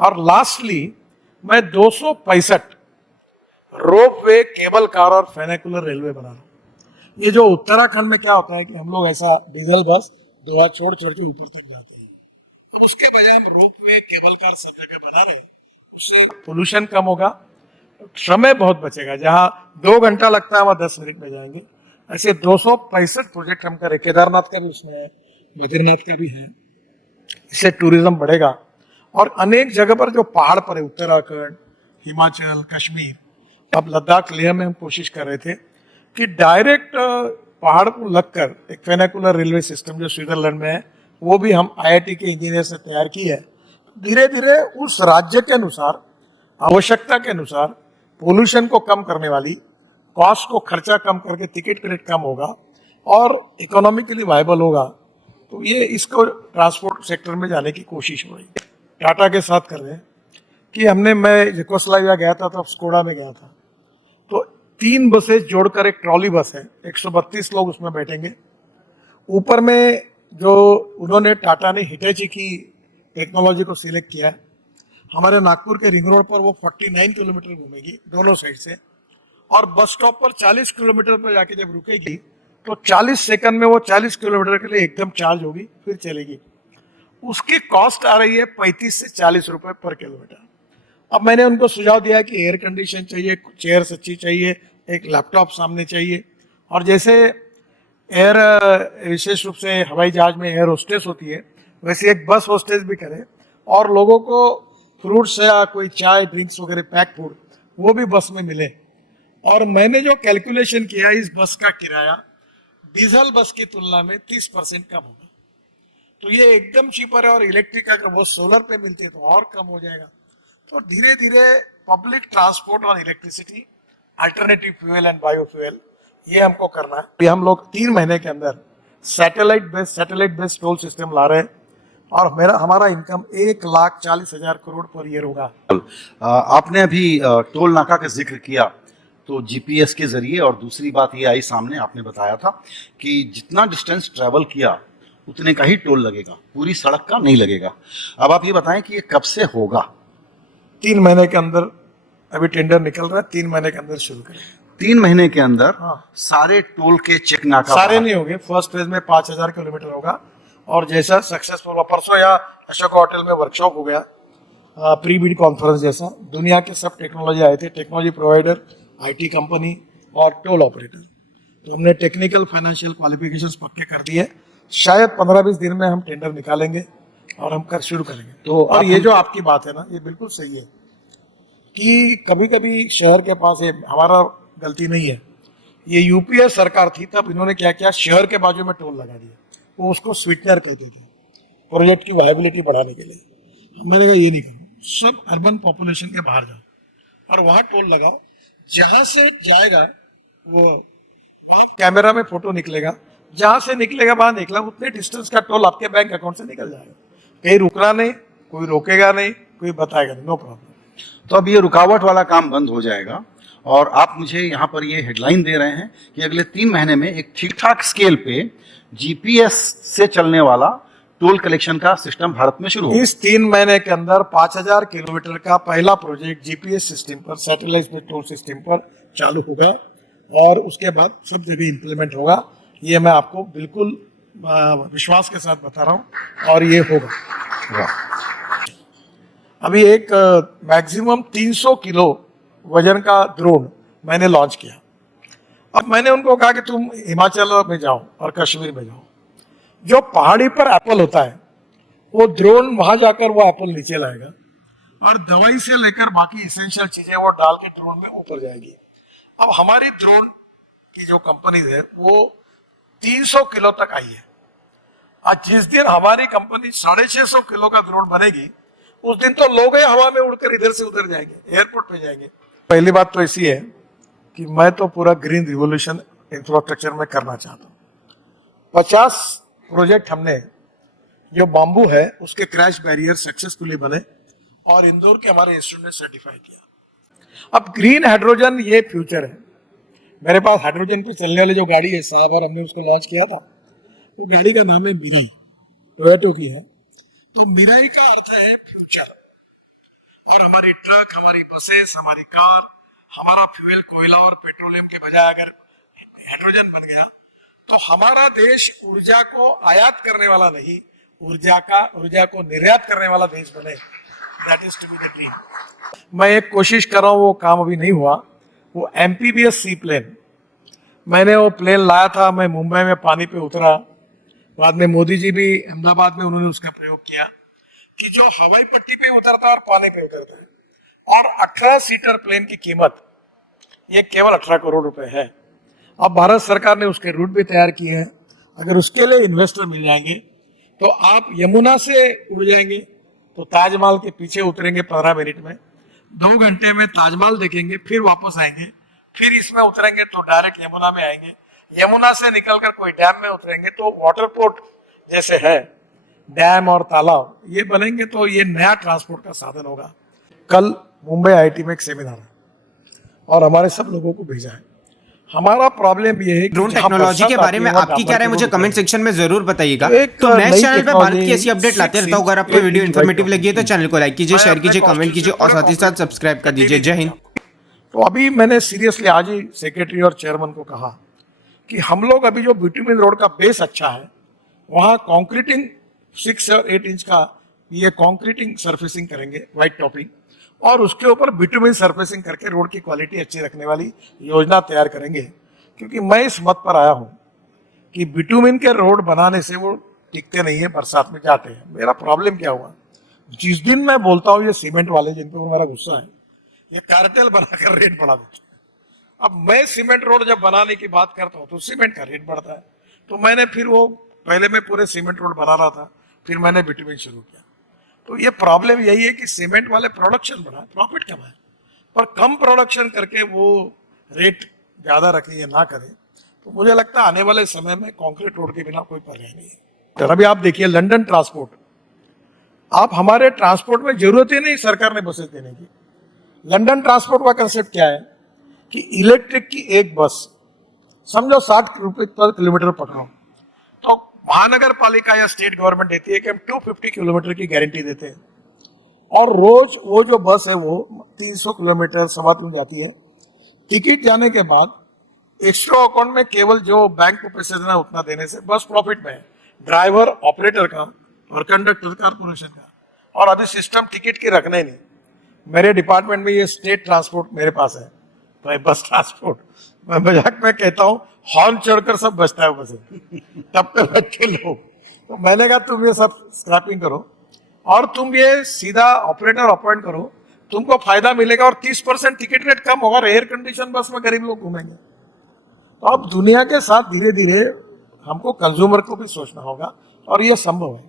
और लास्टली मैं 265 रोप वे, cable car और फेनिकुलर रेलवे बना रहा हूँ। ये जो उत्तराखंड में क्या होता है कि हम लोग ऐसा डीजल बस दोहा छोड़ छोड़ के ऊपर तक जाते हैं, और उसके बजाय हम रोप वे, केबल कार सब जगह बना रहे हैं। उससे पोल्यूशन कम होगा, समय बहुत बचेगा। जहाँ 2 घंटा लगता है वहाँ 10 मिनट में जाएंगे। ऐसे 265 प्रोजेक्ट हम करें। केदारनाथ का भी उसमें है, बद्रीनाथ का भी है। इससे टूरिज्म बढ़ेगा। और अनेक जगह पर जो पहाड़ पर है, उत्तराखंड, हिमाचल, कश्मीर, अब लद्दाख, लेह में हम कोशिश कर रहे थे कि डायरेक्ट पहाड़ को लगकर एक फेनिकुलर रेलवे सिस्टम जो स्विट्जरलैंड में है, वो भी हम आईआईटी के इंजीनियर से तैयार की है। धीरे धीरे उस राज्य के अनुसार, आवश्यकता के अनुसार, पोल्यूशन को कम करने वाली, कॉस्ट को खर्चा कम करके टिकट रेट कम होगा और इकोनॉमिकली वायबल होगा। तो ये इसको ट्रांसपोर्ट सेक्टर में जाने की कोशिश हो रही है। टाटा के साथ कर रहे हैं कि मैं यकोस्लाविया गया था, तब स्कोडा में गया था, तो 3 बसें जोड़कर एक ट्रॉली बस है, 132 लोग उसमें बैठेंगे। ऊपर में जो उन्होंने, टाटा ने हिटैची की टेक्नोलॉजी को सिलेक्ट किया है। हमारे नागपुर के रिंग रोड पर वो 49 किलोमीटर घूमेगी दोनों साइड से, और बस स्टॉप पर 40 किलोमीटर पर जाके जब रुकेगी तो 40 सेकंड में वो 40 किलोमीटर के लिए एकदम चार्ज होगी, फिर चलेगी। उसकी कॉस्ट आ रही है 35 से 40 रुपए पर किलोमीटर। अब मैंने उनको सुझाव दिया कि एयर कंडीशन चाहिए, चेयर्स अच्छी चाहिए, एक लैपटॉप सामने चाहिए, और जैसे एयर, विशेष रूप से हवाई जहाज में एयर होस्टेस होती है, वैसे एक बस होस्टेस भी करे, और लोगों को फ्रूट्स या कोई चाय, ड्रिंक्स वगैरह, पैक फूड, वो भी बस में मिले। और मैंने जो कैलकुलेशन किया, इस बस का किराया डीजल बस की तुलना में 30% कम होगा। तो ये एकदम चीपर है, और इलेक्ट्रिक अगर वो सोलर पे मिलती है तो और कम हो जाएगा। तो धीरे धीरे पब्लिक ट्रांसपोर्ट और electricity, alternative fuel and biofuel, ये हमको करना है। ये हम लोग 3 महीने के अंदर सैटेलाइट बेस्ड टोल सिस्टम ला रहे हैं, और हमारा इनकम 1,40,000 करोड़ पर ईयर होगा। आपने अभी टोल नाका का जिक्र किया, तो जीपीएस के जरिए, और दूसरी बात ये आई सामने, आपने बताया था कि जितना डिस्टेंस ट्रैवल किया उतने का ही टोल लगेगा, पूरी सड़क का नहीं लगेगा। अब आप ये बताएं कि ये कब से होगा? 3 महीने के अंदर अभी टेंडर निकल रहा है, 3 महीने के अंदर शुरू करें। 3 महीने के अंदर? हाँ। सारे टोल के चेक नाका? सारे नहीं होंगे, फर्स्ट फेज में 5,000 किलोमीटर होगा, और जैसा सक्सेसफुल हुआ, परसों या अशोक होटल में वर्कशॉप हो गया, प्री बीड कॉन्फ्रेंस जैसा, दुनिया के सब टेक्नोलॉजी आए थे, टेक्नोलॉजी प्रोवाइडर, आईटी कंपनी और टोल ऑपरेटर। तो हमने टेक्निकल फाइनेंशियल क्वालिफिकेशंस पक्के कर दिए। शायद 15-20 दिन में हम टेंडर निकालेंगे और हम कर शुरू करेंगे। तो और ये जो आपकी बात है ना, ये बिल्कुल सही है कि कभी कभी शहर के पास, ये हमारा गलती नहीं है, ये यूपीए सरकार थी तब इन्होंने क्या किया, शहर के बाजू में टोल लगा दिया। वो उसको स्वीटनर कहते थे, प्रोजेक्ट की वायबिलिटी बढ़ाने के लिए। मैंने कहा ये नहीं करना, सब अर्बन पॉपुलेशन के बाहर जाओ और वहां टोल लगाओ। जहां से जाएगा वो कैमरा में फोटो निकलेगा, जहां से निकलेगा वहां निकला, उतने डिस्टेंस का टोल आपके बैंक अकाउंट से निकल जाएगा। कहीं रुकना नहीं, कोई रोकेगा नहीं, कोई बताएगा नहीं, नो प्रॉब्लम। तो अब ये रुकावट वाला काम बंद हो जाएगा, और आप मुझे यहाँ पर ये हेडलाइन दे रहे हैं कि अगले 3 महीने में एक ठीक ठाक स्केल पे जीपीएस से चलने वाला टोल कलेक्शन का सिस्टम भारत में शुरू होगा। इस 3 महीने के अंदर 5,000 किलोमीटर का पहला प्रोजेक्ट जीपीएस सिस्टम पर, सैटेलाइट बेस्ड टोल सिस्टम पर चालू होगा, और उसके बाद सब जगह इंप्लीमेंट होगा। ये मैं आपको बिल्कुल विश्वास के साथ बता रहा हूँ, और ये होगा। अभी एक मैक्सिमम 300 किलो वजन का ड्रोन मैंने लॉन्च किया। अब मैंने उनको कहा कि तुम हिमाचल में जाओ और कश्मीर में जाओ, जो पहाड़ी पर एप्पल होता है, वो ड्रोन वहां जाकर वो एप्पल नीचे लाएगा, और दवाई से लेकर बाकी इसेंशियल चीजें वो डाल के ड्रोन में ऊपर जाएगी। अब हमारी ड्रोन की जो कंपनी है वो 300 किलो तक आई है। आज जिस दिन हमारी कंपनी 650 किलो का ड्रोन बनेगी, उस दिन तो लोग ही हवा में उड़कर इधर से उधर जाएंगे, एयरपोर्ट पे जाएंगे। पहली बात तो ऐसी है कि मैं तो पूरा ग्रीन रिवोल्यूशन इंफ्रास्ट्रक्चर में करना चाहता हूँ। 50 प्रोजेक्ट हमने, जो बाम्बू है उसके क्रैश बैरियर सक्सेसफुली बने, और इंदौर के हमारे इंस्टीट्यूट ने सर्टिफाई किया। अब ग्रीन हाइड्रोजन ये फ्यूचर है। मेरे पास हाइड्रोजन पे चलने वाली जो गाड़ी है साहब, और हमने उसको लॉन्च किया था, तो गाड़ी का नाम है मिराई, टोयोटा की है। तो मिराई का अर्थ है फ्यूचर। और हमारी ट्रक, हमारी बसेस, हमारी कार, हमारा फ्यूल कोयला और पेट्रोलियम के बजाय अगर हाइड्रोजन बन गया तो हमारा देश ऊर्जा को आयात करने वाला नहीं, ऊर्जा को निर्यात करने वाला देश बने। That is to be the dream. मैं एक कोशिश कर रहा हूँ, वो काम अभी नहीं हुआ, वो एमपीबीएस सी प्लेन। मैंने वो प्लेन लाया था, मैं मुंबई में पानी पे उतरा, बाद में मोदी जी भी अहमदाबाद में उन्होंने उसका प्रयोग किया कि जो हवाई पट्टी पे उतरता है और पानी पे उतरता है, और 18 सीटर प्लेन की कीमत ये केवल 18 करोड़ रुपए है। अब भारत सरकार ने उसके रूट भी तैयार किए हैं। अगर उसके लिए इन्वेस्टर मिल जाएंगे तो आप यमुना से उड़ जाएंगे तो ताजमहल के पीछे उतरेंगे 15 मिनट में, 2 घंटे में ताजमहल देखेंगे, फिर वापस आएंगे, फिर इसमें उतरेंगे तो डायरेक्ट यमुना में आएंगे, यमुना से निकलकर कोई डैम में उतरेंगे तो वाटर पोर्ट जैसे है डैम और तालाब ये बनेंगे, तो ये नया ट्रांसपोर्ट का साधन होगा। कल मुंबई आईटी में एक सेमिनार है और हमारे सब लोगों को भेजा है। हमारा प्रॉब्लम ये है कि ड्रोन टेक्नोलॉजी के बारे में आपकी क्या राय है मुझे कमेंट सेक्शन में जरूर बताइएगा। तो नेक्स्ट चैनल पे भारत की ऐसी अपडेट लाते रहता हूँ। अगर आपको वीडियो इन्फॉर्मेटिव लगी है तो चैनल को लाइक कीजिए, शेयर कीजिए, कमेंट कीजिए और साथ ही साथ सब्सक्राइब कर दीजिए। जय हिंद। तो अभी मैंने सीरियसली आज ही सेक्रेटरी और चेयरमैन को कहा कि हम लोग अभी जो बिटुमिन रोड का बेस अच्छा है वहाँ कॉन्क्रीटिंग 6 और 8 इंच का ये कॉन्क्रीटिंग सरफेसिंग करेंगे, व्हाइट टॉपिंग, और उसके ऊपर बिटुमिन सरफेसिंग करके रोड की क्वालिटी अच्छी रखने वाली योजना तैयार करेंगे। क्योंकि मैं इस मत पर आया हूँ कि बिटुमिन के रोड बनाने से वो टिकते नहीं है, बरसात में जाते हैं। मेरा प्रॉब्लम क्या हुआ, जिस दिन मैं बोलता हूँ ये सीमेंट वाले जिन पर मेरा गुस्सा है, ये कार्टेल बनाकर रेट बढ़ा देते हैं। अब मैं सीमेंट रोड जब बनाने की बात करता हूँ तो सीमेंट का रेट बढ़ता है, तो मैंने फिर वो पहले मैं पूरे सीमेंट रोड बना रहा था, फिर मैंने बिटुमिन शुरू किया। तो ये प्रॉब्लम यही है कि सीमेंट वाले प्रोडक्शन बढ़ाए, प्रॉफिट कमाए, पर कम प्रोडक्शन करके वो रेट ज्यादा रखे या ना करें। तो मुझे लगता है आने वाले समय में कंक्रीट रोड के बिना कोई पर्याय नहीं है। तो अभी आप देखिए लंदन ट्रांसपोर्ट, आप हमारे ट्रांसपोर्ट में जरूरत ही नहीं सरकार ने बसेस देने की। लंदन ट्रांसपोर्ट का कंसेप्ट क्या है कि इलेक्ट्रिक की एक बस समझो 60 रुपए पर किलोमीटर पकड़ो, तो महानगर पालिका या स्टेट गवर्नमेंट देती है कि हम 250 किलोमीटर की गारंटी देते हैं, और रोज वो जो बस है वो 300 किलोमीटर सवा 3 जाती है। टिकट जाने के बाद एक्स्ट्रा अकाउंट में केवल जो बैंक को पैसे देना उतना देने से बस प्रॉफिट में है, ड्राइवर ऑपरेटर का और कंडक्टर कारपोरेशन का। और अभी सिस्टम टिकट के रखने नहीं। मेरे डिपार्टमेंट में ये स्टेट ट्रांसपोर्ट मेरे पास है, तो बस ट्रांसपोर्ट मैं मजाक में कहता हूँ हॉर्न चढ़कर सब बचता है बस तब पे बच्चे लोग। तो मैंने कहा तुम ये सब स्क्रैपिंग करो और तुम ये सीधा ऑपरेटर अपॉइंट करो, तुमको फायदा मिलेगा और 30% टिकट रेट कम होगा, एयर कंडीशन बस में गरीब लोग घूमेंगे। तो अब दुनिया के साथ धीरे धीरे हमको कंज्यूमर को भी सोचना होगा और ये संभव है।